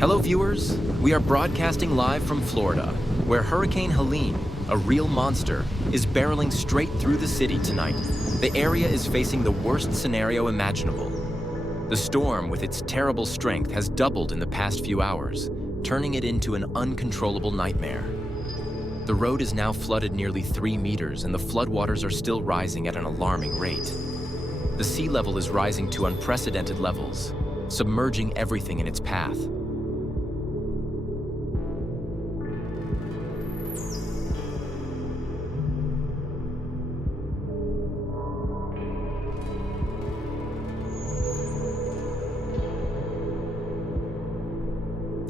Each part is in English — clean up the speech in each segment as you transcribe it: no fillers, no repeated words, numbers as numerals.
Hello viewers, we are broadcasting live from Florida, where Hurricane Helene, a real monster, is barreling straight through the city tonight. The area is facing the worst scenario imaginable. The storm, with its terrible strength, has doubled in the past few hours, turning it into an uncontrollable nightmare. The road is now flooded nearly 3 meters, and the floodwaters are still rising at an alarming rate. The sea level is rising to unprecedented levels, submerging everything in its path.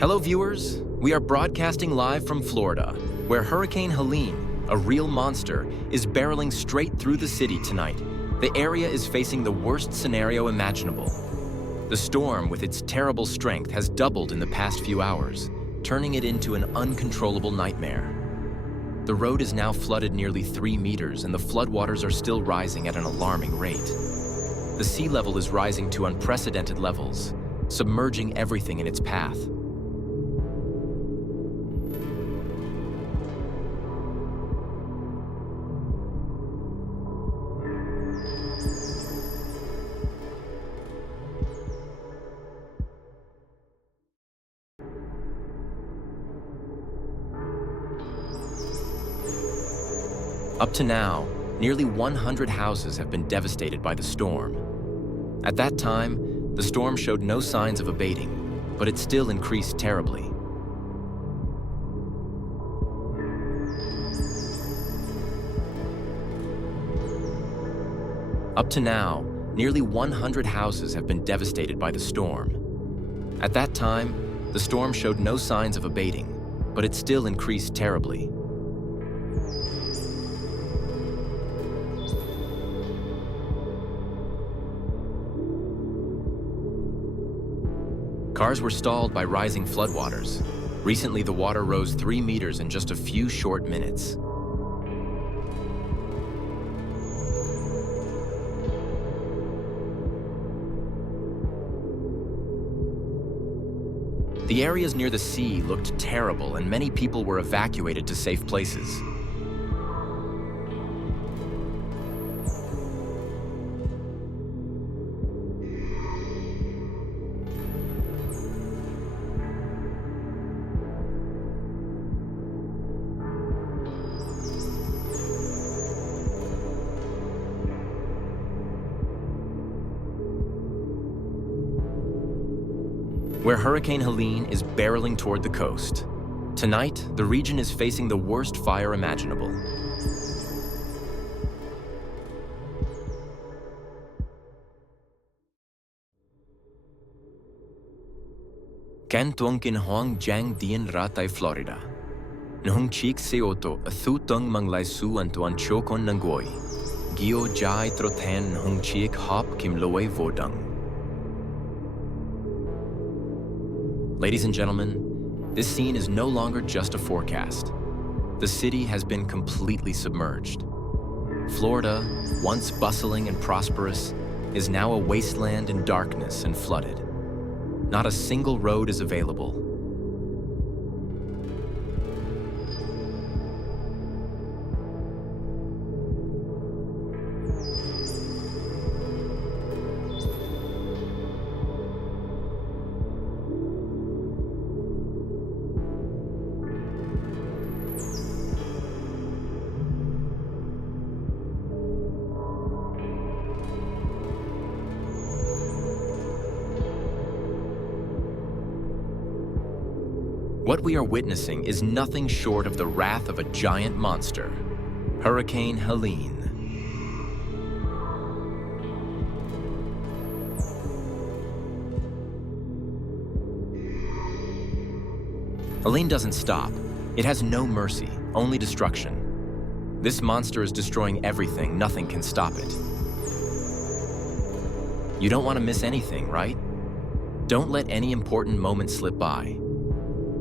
Hello viewers, we are broadcasting live from Florida, where Hurricane Helene, a real monster, is barreling straight through the city tonight. The area is facing the worst scenario imaginable. The storm, with its terrible strength, has doubled in the past few hours, turning it into an uncontrollable nightmare. The road is now flooded nearly 3 meters, and the floodwaters are still rising at an alarming rate. The sea level is rising to unprecedented levels, submerging everything in its path. Up to now, nearly 100 houses have been devastated by the storm. At that time, the storm showed no signs of abating, but it still increased terribly. Up to now, nearly 100 houses have been devastated by the storm. At that time, the storm showed no signs of abating, but it still increased terribly. Cars were stalled by rising floodwaters. Recently, the water rose 3 meters in just a few short minutes. The areas near the sea looked terrible, and many people were evacuated to safe places. Where Hurricane Helene is barreling toward the coast. Tonight, the region is facing the worst fire imaginable. Ken tuangkin hoang jang dien ratai Florida. Nhung chik seoto a thutung manglai su antuan chokon nangoi. Gio jai trothen hung chik hop kim loe vodang. Ladies and gentlemen, this scene is no longer just a forecast. The city has been completely submerged. Florida, once bustling and prosperous, is now a wasteland in darkness and flooded. Not a single road is available. What we are witnessing is nothing short of the wrath of a giant monster, Hurricane Helene. Helene doesn't stop. It has no mercy, only destruction. This monster is destroying everything. Nothing can stop it. You don't want to miss anything, right? Don't let any important moment slip by.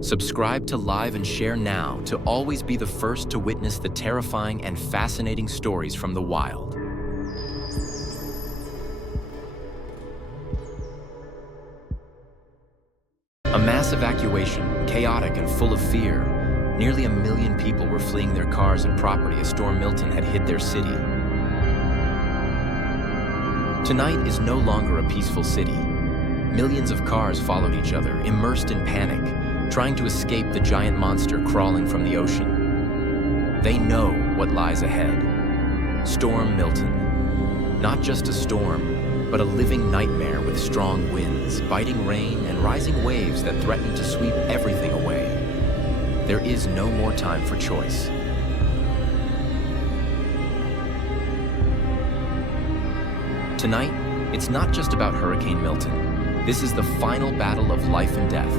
Subscribe to Live and share now to always be the first to witness the terrifying and fascinating stories from the wild. A massive mass evacuation, chaotic and full of fear. Nearly 1 million people were fleeing their cars and property as Storm Milton had hit their city. Tonight is no longer a peaceful city. Millions of cars followed each other, immersed in panic, trying to escape the giant monster crawling from the ocean. They know what lies ahead. Storm Milton. Not just a storm, but a living nightmare with strong winds, biting rain, and rising waves that threaten to sweep everything away. There is no more time for choice. Tonight, it's not just about Hurricane Milton. This is the final battle of life and death.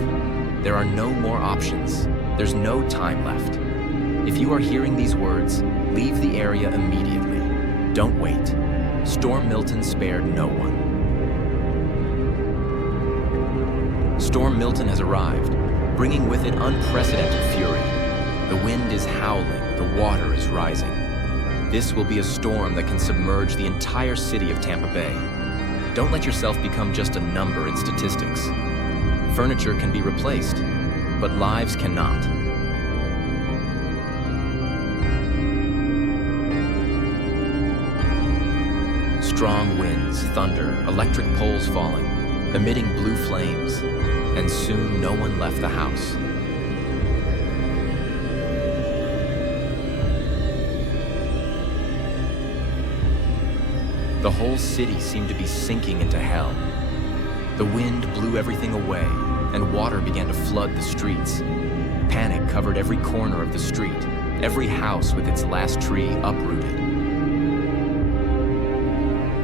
There are no more options. There's no time left. If you are hearing these words, leave the area immediately. Don't wait. Storm Milton spared no one. Storm Milton has arrived, bringing with it unprecedented fury. The wind is howling, the water is rising. This will be a storm that can submerge the entire city of Tampa Bay. Don't let yourself become just a number in statistics. Furniture can be replaced, but lives cannot. Strong winds, thunder, electric poles falling, emitting blue flames, and soon no one left the house. The whole city seemed to be sinking into hell. The wind blew everything away, and water began to flood the streets. Panic covered every corner of the street, every house with its last tree uprooted.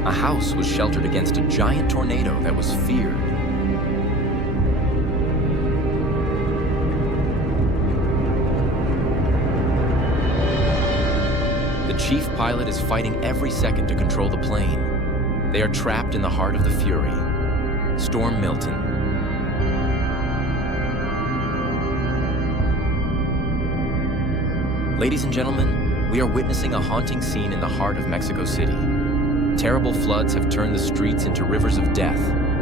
A house was sheltered against a giant tornado that was feared. The chief pilot is fighting every second to control the plane. They are trapped in the heart of the fury. Storm Milton. Ladies and gentlemen, we are witnessing a haunting scene in the heart of Mexico City. Terrible floods have turned the streets into rivers of death,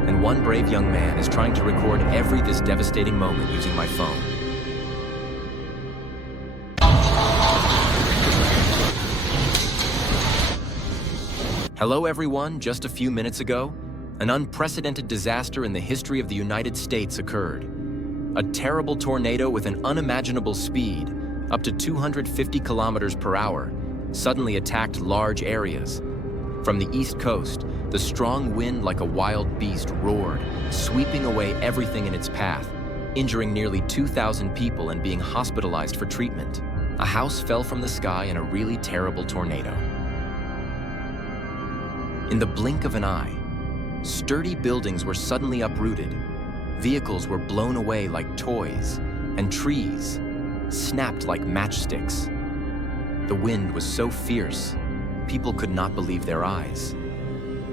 and one brave young man is trying to record this devastating moment using my phone. Hello everyone, just a few minutes ago, an unprecedented disaster in the history of the United States occurred. A terrible tornado with an unimaginable speed, up to 250 kilometers per hour, suddenly attacked large areas. From the East Coast, the strong wind like a wild beast roared, sweeping away everything in its path, injuring nearly 2,000 people and being hospitalized for treatment. A house fell from the sky in a really terrible tornado. In the blink of an eye, sturdy buildings were suddenly uprooted, vehicles were blown away like toys, and trees snapped like matchsticks. The wind was so fierce, people could not believe their eyes.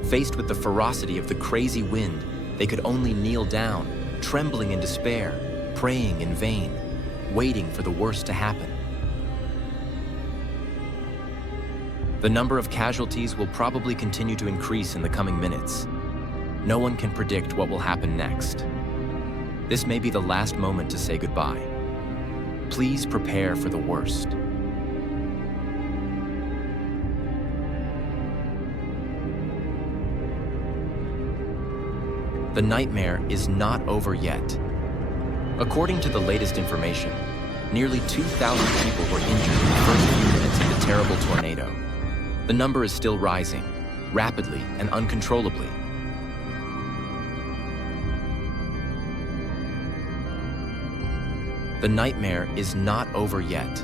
Faced with the ferocity of the crazy wind, they could only kneel down, trembling in despair, praying in vain, waiting for the worst to happen. The number of casualties will probably continue to increase in the coming minutes. No one can predict what will happen next. This may be the last moment to say goodbye. Please prepare for the worst. The nightmare is not over yet. According to the latest information, nearly 2,000 people were injured in the first few minutes of the terrible tornado. The number is still rising, rapidly and uncontrollably. The nightmare is not over yet.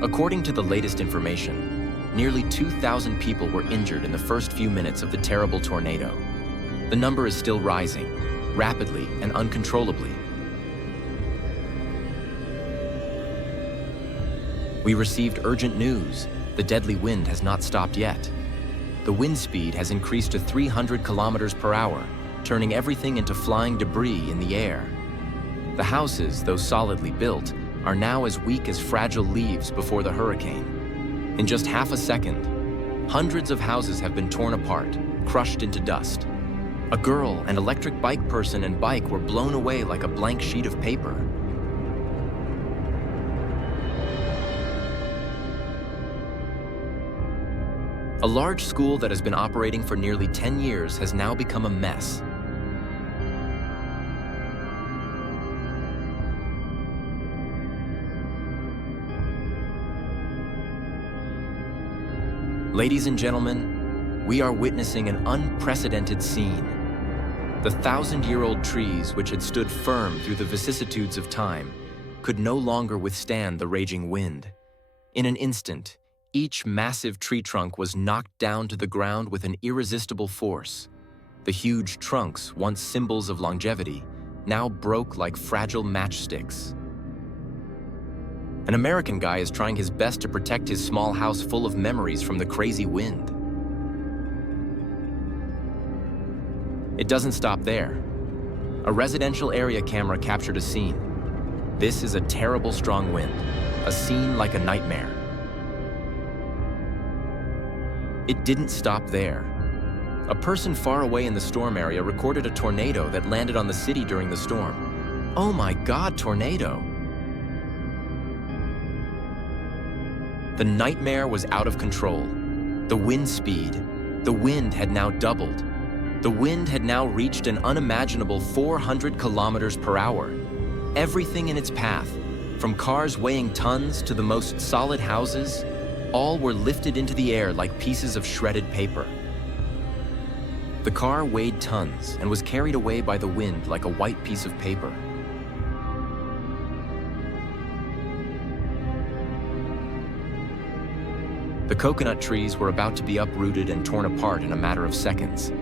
According to the latest information, nearly 2,000 people were injured in the first few minutes of the terrible tornado. The number is still rising, rapidly and uncontrollably. We received urgent news. The deadly wind has not stopped yet. The wind speed has increased to 300 kilometers per hour, turning everything into flying debris in the air. The houses, though solidly built, are now as weak as fragile leaves before the hurricane. In just half a second, hundreds of houses have been torn apart, crushed into dust. A girl, an electric bike person, and bike were blown away like a blank sheet of paper. A large school that has been operating for nearly 10 years has now become a mess. Ladies and gentlemen, we are witnessing an unprecedented scene. The 1,000-year-old trees, which had stood firm through the vicissitudes of time, could no longer withstand the raging wind. In an instant, each massive tree trunk was knocked down to the ground with an irresistible force. The huge trunks, once symbols of longevity, now broke like fragile matchsticks. An American guy is trying his best to protect his small house full of memories from the crazy wind. It doesn't stop there. A residential area camera captured a scene. This is a terrible strong wind, a scene like a nightmare. It didn't stop there. A person far away in the storm area recorded a tornado that landed on the city during the storm. Oh my God, tornado! The nightmare was out of control. The wind had now doubled. The wind had now reached an unimaginable 400 kilometers per hour. Everything in its path, from cars weighing tons to the most solid houses, all were lifted into the air like pieces of shredded paper. The car weighed tons and was carried away by the wind like a white piece of paper. The coconut trees were about to be uprooted and torn apart in a matter of seconds.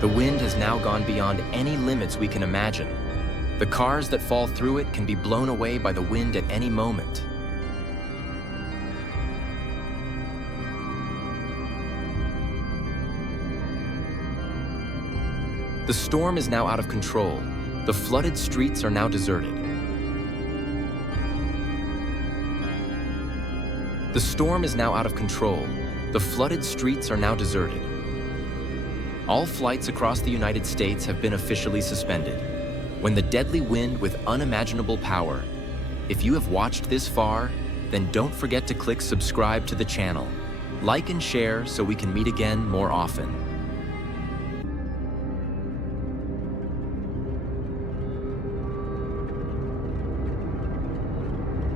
The wind has now gone beyond any limits we can imagine. The cars that fall through it can be blown away by the wind at any moment. The storm is now out of control. The flooded streets are now deserted. The storm is now out of control. The flooded streets are now deserted. All flights across the United States have been officially suspended. When the deadly wind with unimaginable power. If you have watched this far, then don't forget to click subscribe to the channel. Like and share so we can meet again more often.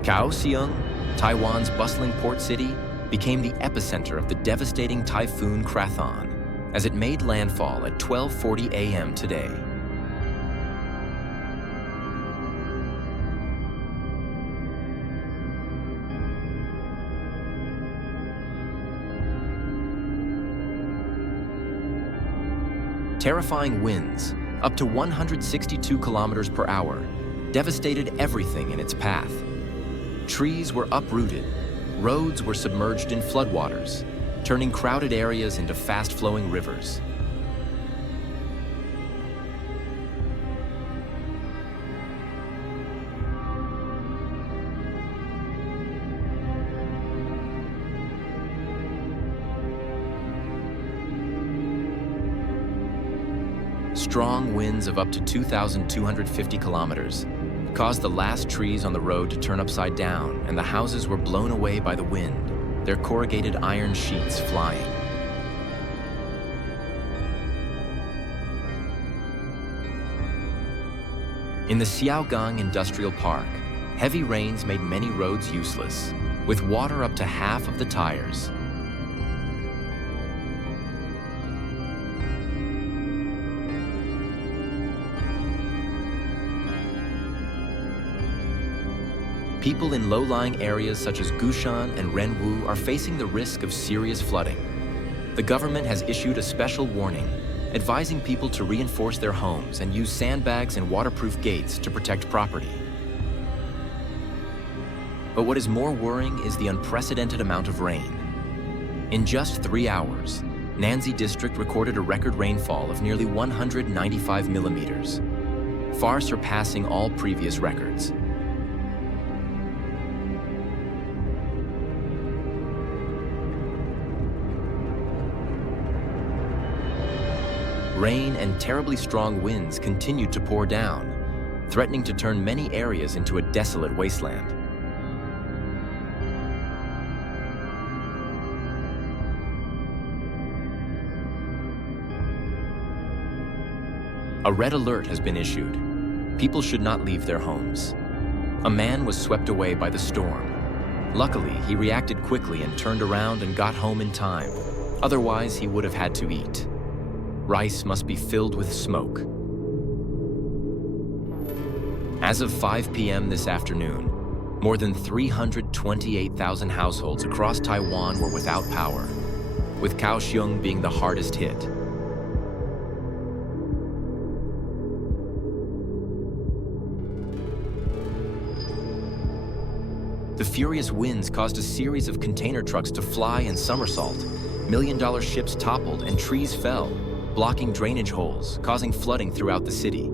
Kaohsiung, Taiwan's bustling port city, became the epicenter of the devastating typhoon Krathon as it made landfall at 12:40 a.m. today. Terrifying winds, up to 162 kilometers per hour, devastated everything in its path. Trees were uprooted, roads were submerged in floodwaters, turning crowded areas into fast-flowing rivers. Strong winds of up to 2,250 kilometers caused the last trees on the road to turn upside down, and the houses were blown away by the wind, their corrugated iron sheets flying. In the Xiaogang Industrial Park, heavy rains made many roads useless, with water up to half of the tires. People in low-lying areas such as Gushan and Renwu are facing the risk of serious flooding. The government has issued a special warning, advising people to reinforce their homes and use sandbags and waterproof gates to protect property. But what is more worrying is the unprecedented amount of rain. In just 3 hours, Nanzi District recorded a record rainfall of nearly 195 millimeters, far surpassing all previous records. Rain and terribly strong winds continued to pour down, threatening to turn many areas into a desolate wasteland. A red alert has been issued. People should not leave their homes. A man was swept away by the storm. Luckily, he reacted quickly and turned around and got home in time. Otherwise, he would have had to eat. Rice must be filled with smoke. As of 5 p.m. this afternoon, more than 328,000 households across Taiwan were without power, with Kaohsiung being the hardest hit. The furious winds caused a series of container trucks to fly and somersault. Million-dollar ships toppled and trees fell, blocking drainage holes, causing flooding throughout the city.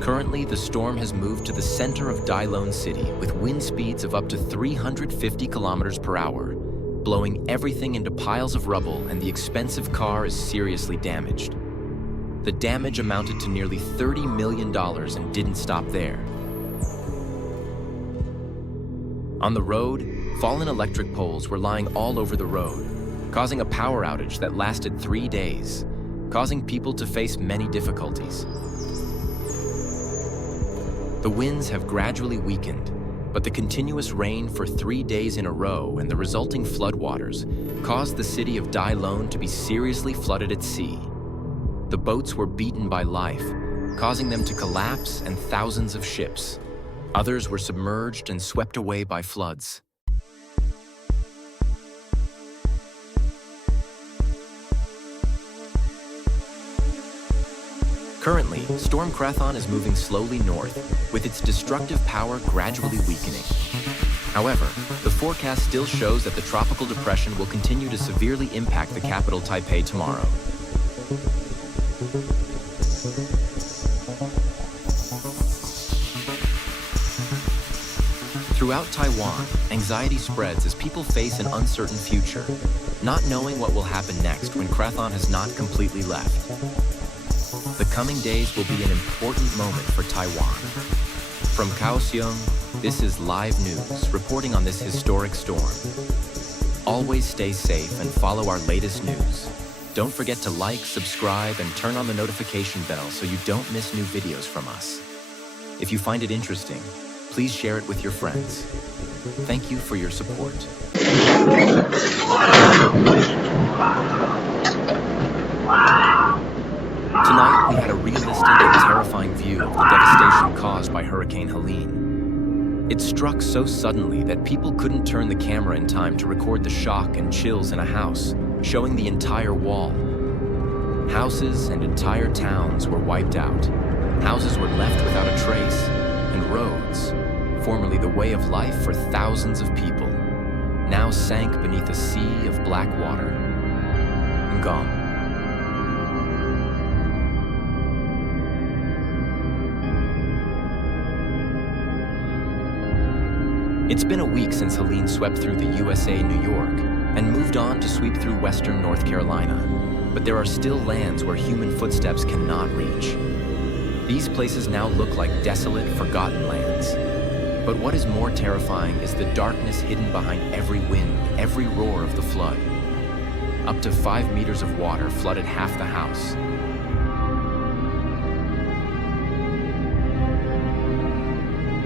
Currently, the storm has moved to the center of Dailon City with wind speeds of up to 350 kilometers per hour, blowing everything into piles of rubble, and the expensive car is seriously damaged. The damage amounted to nearly $30 million and didn't stop there. On the road, fallen electric poles were lying all over the road, causing a power outage that lasted 3 days, causing people to face many difficulties. The winds have gradually weakened, but the continuous rain for 3 days in a row and the resulting floodwaters caused the city of Dailon to be seriously flooded at sea. The boats were beaten by life, causing them to collapse and thousands of ships. Others were submerged and swept away by floods. Currently, Storm Krathon is moving slowly north, with its destructive power gradually weakening. However, the forecast still shows that the tropical depression will continue to severely impact the capital Taipei tomorrow. Throughout Taiwan, anxiety spreads as people face an uncertain future, not knowing what will happen next when Krathon has not completely left. The coming days will be an important moment for Taiwan. From Kaohsiung, this is live news reporting on this historic storm. Always stay safe and follow our latest news. Don't forget to like, subscribe, and turn on the notification bell so you don't miss new videos from us. If you find it interesting, please share it with your friends. Thank you for your support. Tonight, we had a realistic and terrifying view of the devastation caused by Hurricane Helene. It struck so suddenly that people couldn't turn the camera in time to record the shock and chills in a house, showing the entire wall. Houses and entire towns were wiped out. Houses were left without a trace, and roads, formerly the way of life for thousands of people, now sank beneath a sea of black water. Gone. It's been a week since Helene swept through the USA, New York, and moved on to sweep through western North Carolina. But there are still lands where human footsteps cannot reach. These places now look like desolate, forgotten lands. But what is more terrifying is the darkness hidden behind every wind, every roar of the flood. Up to 5 meters of water flooded half the house.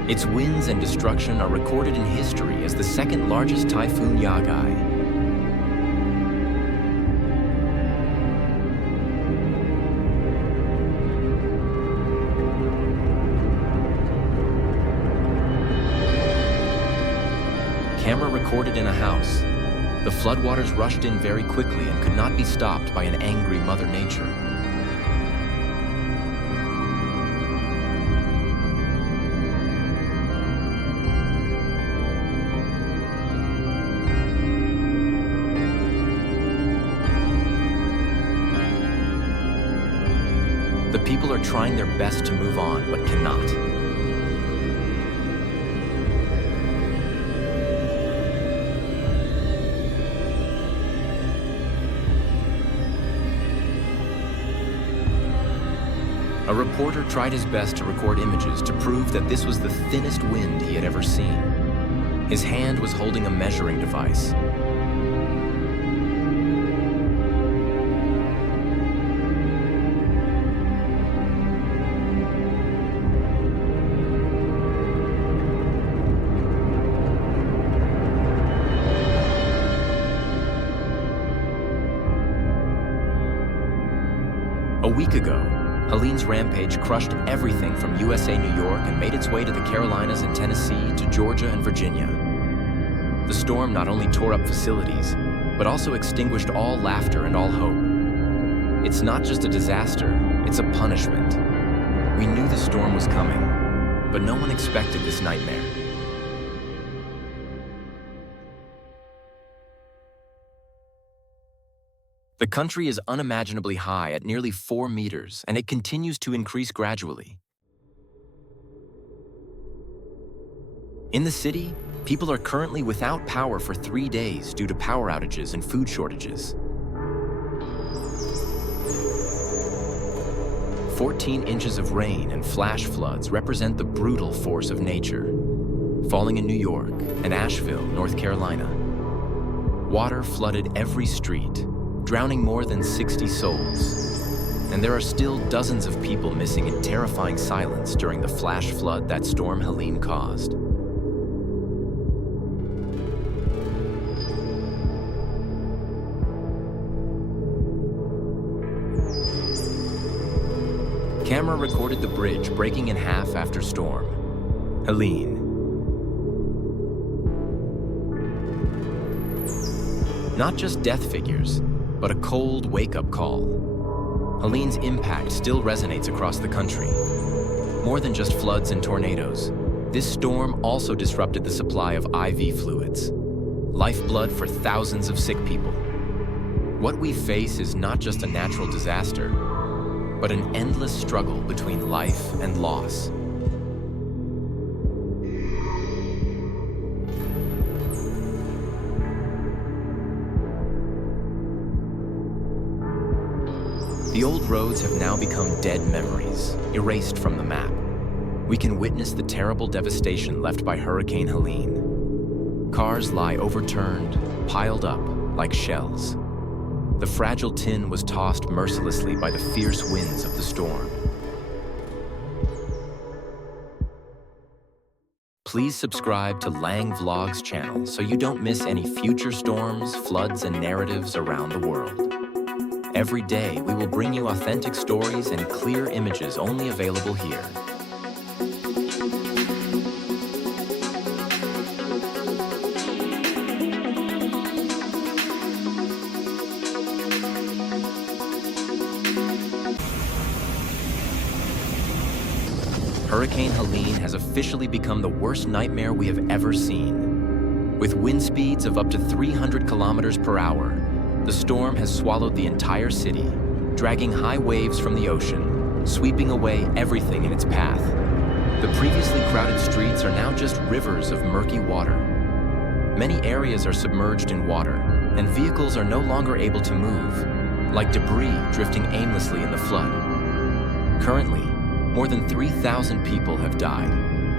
Its winds and destruction are recorded in history as the second largest typhoon Yagai. Camera recorded in a house. The floodwaters rushed in very quickly and could not be stopped by an angry Mother Nature. The people are trying their best to move on, but cannot. reporter tried his best to record images to prove that this was the thinnest wind he had ever seen. His hand was holding a measuring device. A week ago, Helene's rampage crushed everything from USA, New York, and made its way to the Carolinas and Tennessee to Georgia and Virginia. The storm not only tore up facilities, but also extinguished all laughter and all hope. It's not just a disaster, it's a punishment. We knew the storm was coming, but no one expected this nightmare. The country is unimaginably high at nearly 4 meters, and it continues to increase gradually. In the city, people are currently without power for 3 days due to power outages and food shortages. 14 inches of rain and flash floods represent the brutal force of nature, falling in New York and Asheville, North Carolina. Water flooded every street, drowning more than 60 souls. And there are still dozens of people missing in terrifying silence during the flash flood that Storm Helene caused. Camera recorded the bridge breaking in half after Storm Helene. Not just death figures, but a cold wake-up call. Helene's impact still resonates across the country. More than just floods and tornadoes, this storm also disrupted the supply of IV fluids, lifeblood for thousands of sick people. What we face is not just a natural disaster, but an endless struggle between life and loss. The old roads have now become dead memories, erased from the map. We can witness the terrible devastation left by Hurricane Helene. Cars lie overturned, piled up like shells. The fragile tin was tossed mercilessly by the fierce winds of the storm. Please subscribe to Lang Vlogs channel so you don't miss any future storms, floods, and narratives around the world. Every day, we will bring you authentic stories and clear images only available here. Hurricane Helene has officially become the worst nightmare we have ever seen. With wind speeds of up to 300 kilometers per hour, the storm has swallowed the entire city, dragging high waves from the ocean, sweeping away everything in its path. The previously crowded streets are now just rivers of murky water. Many areas are submerged in water, and vehicles are no longer able to move, like debris drifting aimlessly in the flood. Currently, more than 3,000 people have died,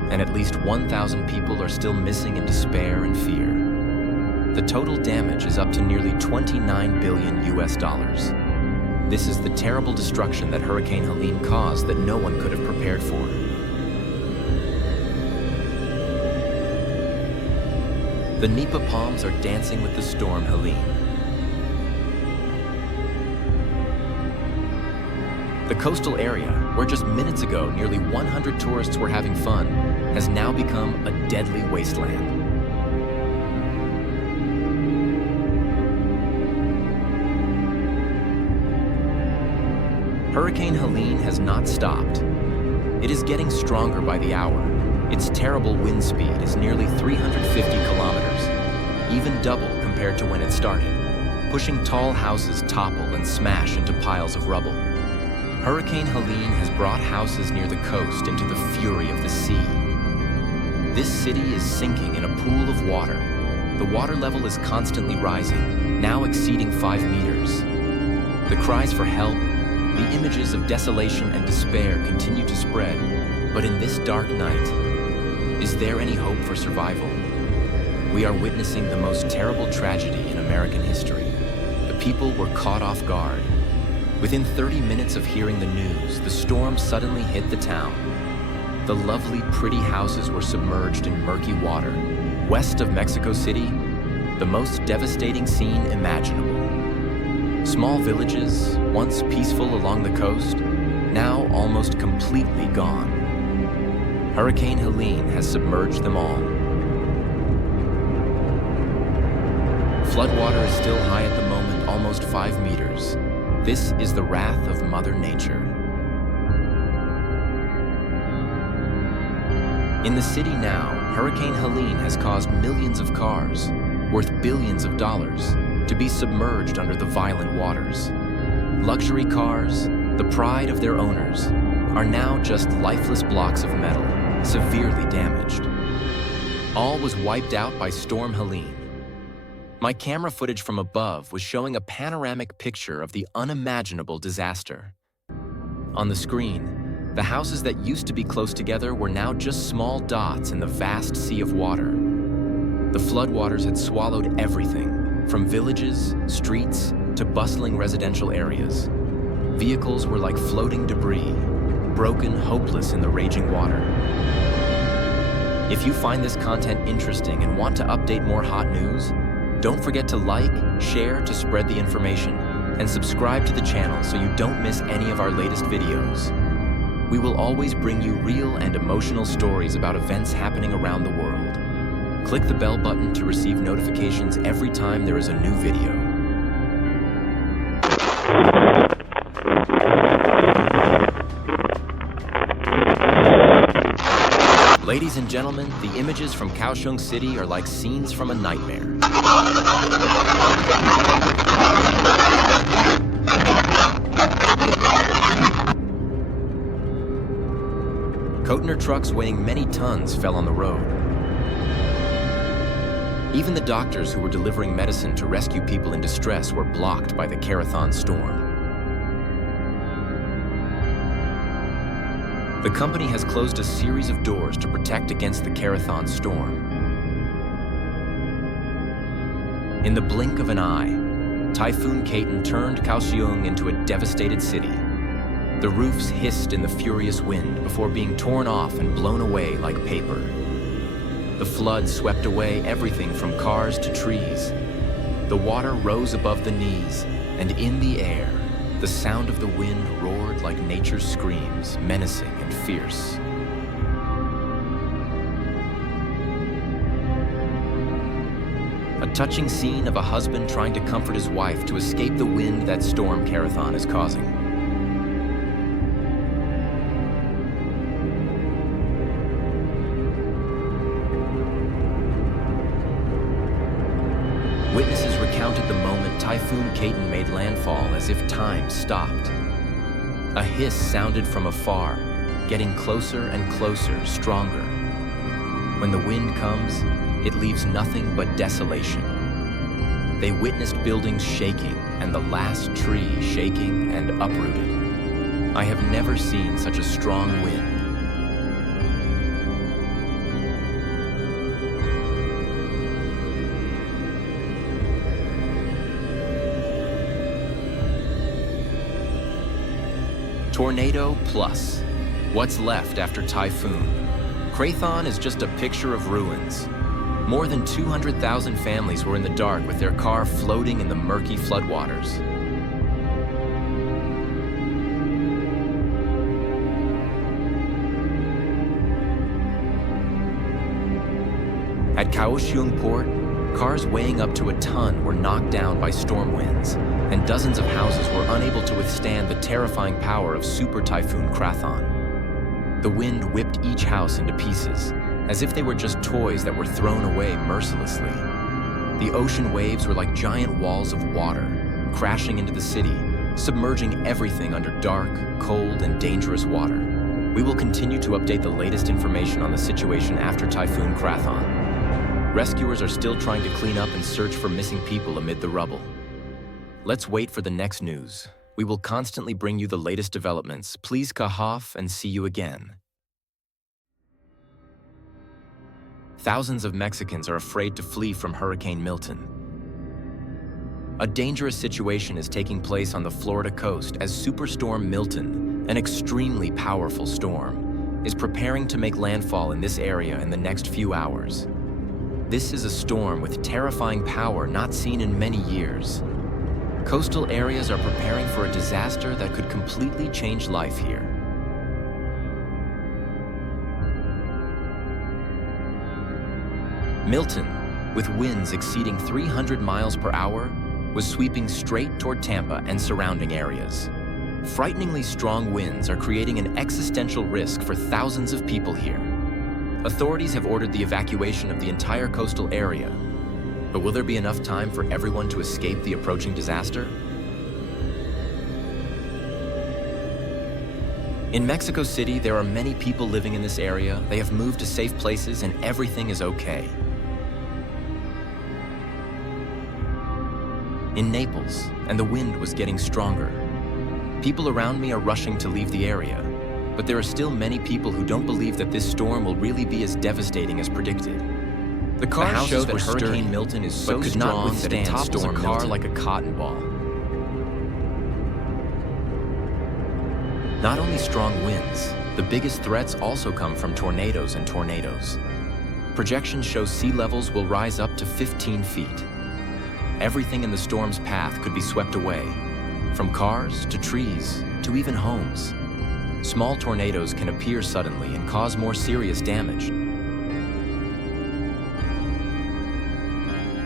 and at least 1,000 people are still missing in despair and fear. The total damage is up to nearly $29 billion US. This is the terrible destruction that Hurricane Helene caused that no one could have prepared for. The Nipa palms are dancing with the storm Helene. The coastal area, where just minutes ago nearly 100 tourists were having fun, has now become a deadly wasteland. Hurricane Helene has not stopped. It is getting stronger by the hour. Its terrible wind speed is nearly 350 kilometers, even double compared to when it started, pushing tall houses topple and smash into piles of rubble. Hurricane Helene has brought houses near the coast into the fury of the sea. This city is sinking in a pool of water. The water level is constantly rising, now exceeding 5 meters. The cries for help, the images of desolation and despair continue to spread. But in this dark night, is there any hope for survival? We are witnessing the most terrible tragedy in American history. The people were caught off guard. Within 30 minutes of hearing the news, the storm suddenly hit the town. The lovely, pretty houses were submerged in murky water. West of Mexico City, the most devastating scene imaginable. Small villages, once peaceful along the coast, now almost completely gone. Hurricane Helene has submerged them all. Floodwater is still high at the moment, almost 5 meters. This is the wrath of Mother Nature. In the city now, Hurricane Helene has caused millions of cars, worth billions of dollars, to be submerged under the violent waters. Luxury cars, the pride of their owners, are now just lifeless blocks of metal, severely damaged. All was wiped out by Storm Helene. My camera footage from above was showing a panoramic picture of the unimaginable disaster. On the screen, the houses that used to be close together were now just small dots in the vast sea of water. The floodwaters had swallowed everything, from villages, streets, to bustling residential areas. Vehicles were like floating debris, broken, hopeless in the raging water. If you find this content interesting and want to update more hot news, don't forget to like, share to spread the information, and subscribe to the channel so you don't miss any of our latest videos. We will always bring you real and emotional stories about events happening around the world. Click the bell button to receive notifications every time there is a new video. Ladies and gentlemen, the images from Kaohsiung City are like scenes from a nightmare. Container trucks weighing many tons fell on the road. Even the doctors who were delivering medicine to rescue people in distress were blocked by the Karathon storm. The company has closed a series of doors to protect against the Karathon storm. In the blink of an eye, Typhoon Kaiten turned Kaohsiung into a devastated city. The roofs hissed in the furious wind before being torn off and blown away like paper. The flood swept away everything from cars to trees. The water rose above the knees, and in the air, the sound of the wind roared like nature's screams, menacing and fierce. A touching scene of a husband trying to comfort his wife to escape the wind that storm Karathon is causing. Witnesses recounted the moment Typhoon Kaiten made landfall as if time stopped. A hiss sounded from afar, getting closer and closer, stronger. When the wind comes, it leaves nothing but desolation. They witnessed buildings shaking and the last tree shaking and uprooted. I have never seen such a strong wind. Tornado plus. What's left after typhoon? Karathon is just a picture of ruins. More than 200,000 families were in the dark with their car floating in the murky floodwaters. At Kaohsiung Port, cars weighing up to a ton were knocked down by storm winds, and dozens of houses were unable to withstand the terrifying power of Super Typhoon Karathon. The wind whipped each house into pieces, as if they were just toys that were thrown away mercilessly. The ocean waves were like giant walls of water, crashing into the city, submerging everything under dark, cold, and dangerous water. We will continue to update the latest information on the situation after Typhoon Karathon. Rescuers are still trying to clean up and search for missing people amid the rubble. Let's wait for the next news. We will constantly bring you the latest developments. Please kahaf and see you again. Thousands of Mexicans are afraid to flee from Hurricane Milton. A dangerous situation is taking place on the Florida coast as Superstorm Milton, an extremely powerful storm, is preparing to make landfall in this area in the next few hours. This is a storm with terrifying power not seen in many years. Coastal areas are preparing for a disaster that could completely change life here. Milton, with winds exceeding 300 miles per hour, was sweeping straight toward Tampa and surrounding areas. Frighteningly strong winds are creating an existential risk for thousands of people here. Authorities have ordered the evacuation of the entire coastal area. But will there be enough time for everyone to escape the approaching disaster? In Mexico City, there are many people living in this area. They have moved to safe places and everything is okay. In Naples, and the wind was getting stronger. People around me are rushing to leave the area, but there are still many people who don't believe that this storm will really be as devastating as predicted. The cars show that Hurricane Milton is so strong that it topples a car like a cotton ball. Not only strong winds, the biggest threats also come from tornadoes and tornadoes. Projections show sea levels will rise up to 15 feet. Everything in the storm's path could be swept away, from cars to trees to even homes. Small tornadoes can appear suddenly and cause more serious damage.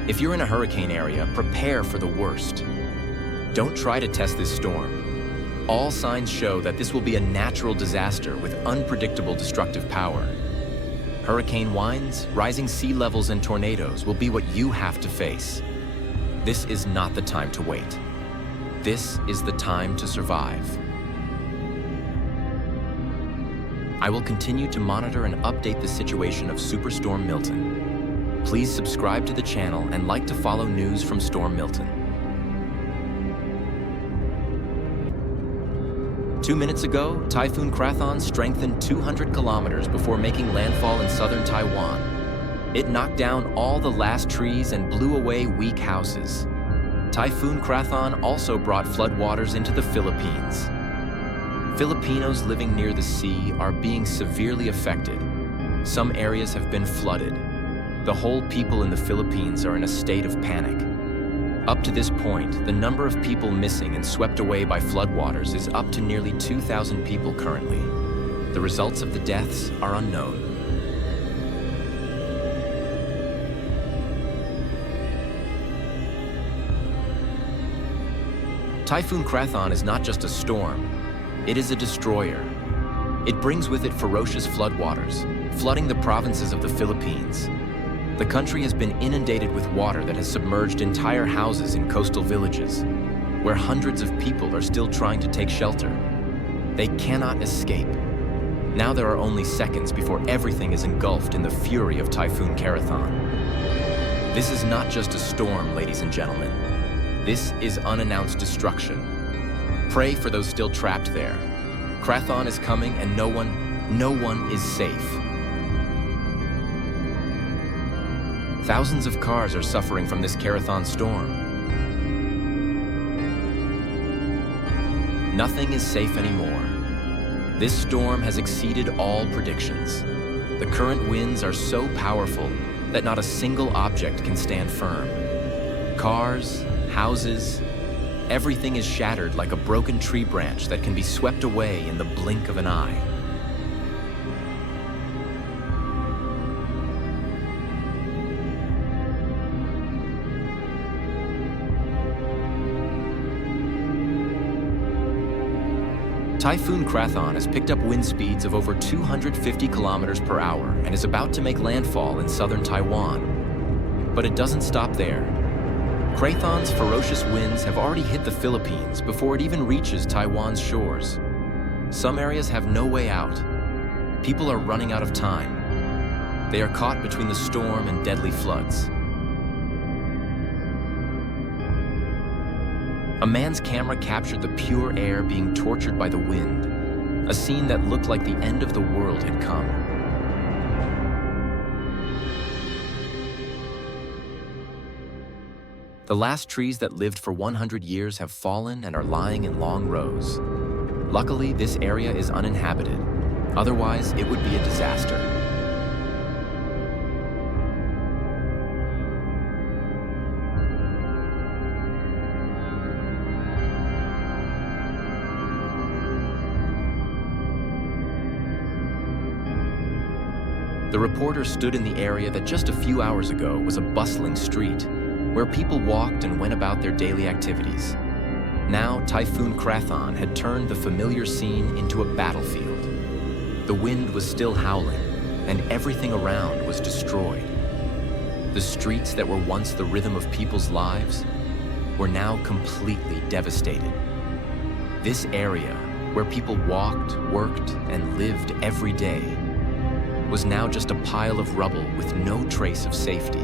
If you're in a hurricane area, prepare for the worst. Don't try to test this storm. All signs show that this will be a natural disaster with unpredictable destructive power. Hurricane winds, rising sea levels, and tornadoes will be what you have to face. This is not the time to wait. This is the time to survive. I will continue to monitor and update the situation of Superstorm Milton. Please subscribe to the channel and like to follow news from Storm Milton. 2 minutes ago, Typhoon Krathon strengthened 200 kilometers before making landfall in southern Taiwan. It knocked down all the last trees and blew away weak houses. Typhoon Krathon also brought floodwaters into the Philippines. Filipinos living near the sea are being severely affected. Some areas have been flooded. The whole people in the Philippines are in a state of panic. Up to this point, the number of people missing and swept away by floodwaters is up to nearly 2,000 people currently. The results of the deaths are unknown. Typhoon Krathon is not just a storm, it is a destroyer. It brings with it ferocious floodwaters, flooding the provinces of the Philippines. The country has been inundated with water that has submerged entire houses in coastal villages, where hundreds of people are still trying to take shelter. They cannot escape. Now there are only seconds before everything is engulfed in the fury of Typhoon Krathon. This is not just a storm, ladies and gentlemen. This is unannounced destruction. Pray for those still trapped there. Krathon is coming and no one is safe. Thousands of cars are suffering from this Krathon storm. Nothing is safe anymore. This storm has exceeded all predictions. The current winds are so powerful that not a single object can stand firm. Cars, houses, everything is shattered like a broken tree branch that can be swept away in the blink of an eye. Typhoon Krathon has picked up wind speeds of over 250 kilometers per hour and is about to make landfall in southern Taiwan. But it doesn't stop there. Krathon's ferocious winds have already hit the Philippines before it even reaches Taiwan's shores. Some areas have no way out. People are running out of time. They are caught between the storm and deadly floods. A man's camera captured the pure air being tortured by the wind, a scene that looked like the end of the world had come. The last trees that lived for 100 years have fallen and are lying in long rows. Luckily, this area is uninhabited. Otherwise, it would be a disaster. The reporter stood in the area that just a few hours ago was a bustling street, where people walked and went about their daily activities. Now, Typhoon Krathon had turned the familiar scene into a battlefield. The wind was still howling, and everything around was destroyed. The streets that were once the rhythm of people's lives were now completely devastated. This area, where people walked, worked, and lived every day, was now just a pile of rubble with no trace of safety.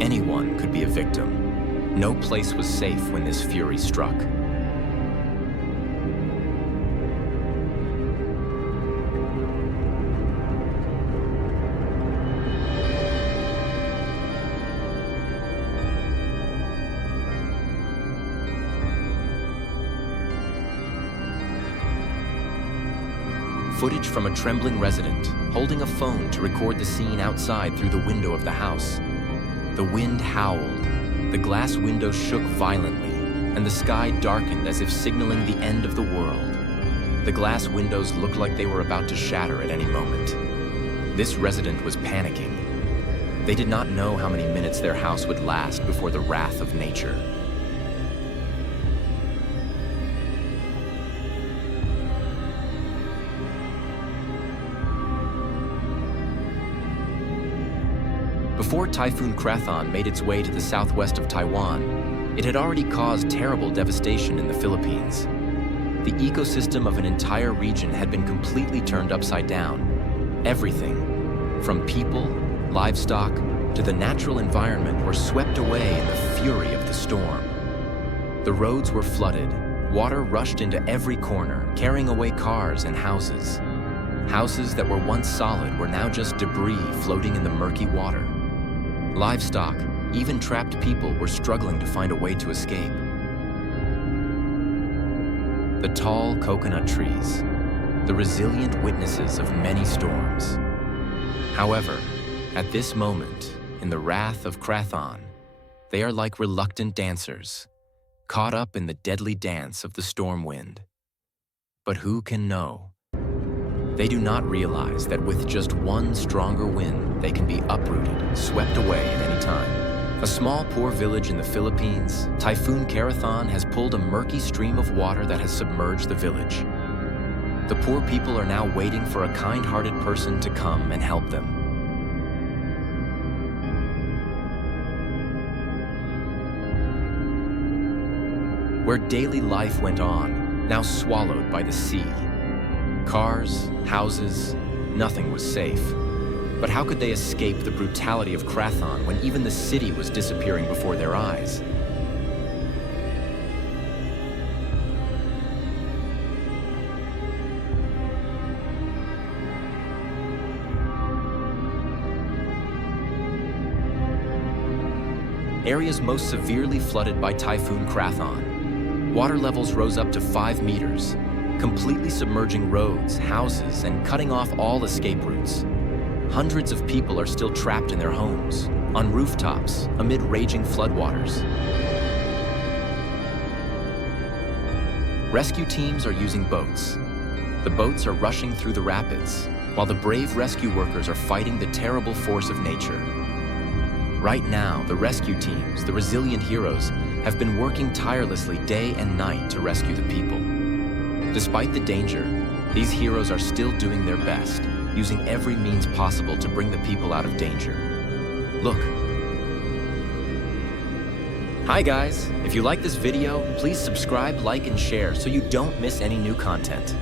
Anyone could be a victim. No place was safe when this fury struck. Footage from a trembling resident holding a phone to record the scene outside through the window of the house. The wind howled, the glass windows shook violently, and the sky darkened as if signaling the end of the world. The glass windows looked like they were about to shatter at any moment. This resident was panicking. They did not know how many minutes their house would last before the wrath of nature. Before Typhoon Krathon made its way to the southwest of Taiwan, it had already caused terrible devastation in the Philippines. The ecosystem of an entire region had been completely turned upside down. Everything, from people, livestock, to the natural environment, were swept away in the fury of the storm. The roads were flooded. Water rushed into every corner, carrying away cars and houses. Houses that were once solid were now just debris floating in the murky water. Livestock, even trapped people, were struggling to find a way to escape. The tall coconut trees, the resilient witnesses of many storms. However, at this moment, in the wrath of Krathon, they are like reluctant dancers, caught up in the deadly dance of the storm wind. But who can know? They do not realize that with just one stronger wind, they can be uprooted, swept away at any time. A small, poor village in the Philippines, Typhoon Krathon has pulled a murky stream of water that has submerged the village. The poor people are now waiting for a kind-hearted person to come and help them. Where daily life went on, now swallowed by the sea. Cars, houses, nothing was safe. But how could they escape the brutality of Krathon when even the city was disappearing before their eyes? Areas most severely flooded by Typhoon Krathon. Water levels rose up to 5 meters, completely submerging roads, houses, and cutting off all escape routes. Hundreds of people are still trapped in their homes, on rooftops, amid raging floodwaters. Rescue teams are using boats. The boats are rushing through the rapids, while the brave rescue workers are fighting the terrible force of nature. Right now, the rescue teams, the resilient heroes, have been working tirelessly day and night to rescue the people. Despite the danger, these heroes are still doing their best, using every means possible to bring the people out of danger. Look. Hi guys, if you like this video, please subscribe, like, and share so you don't miss any new content.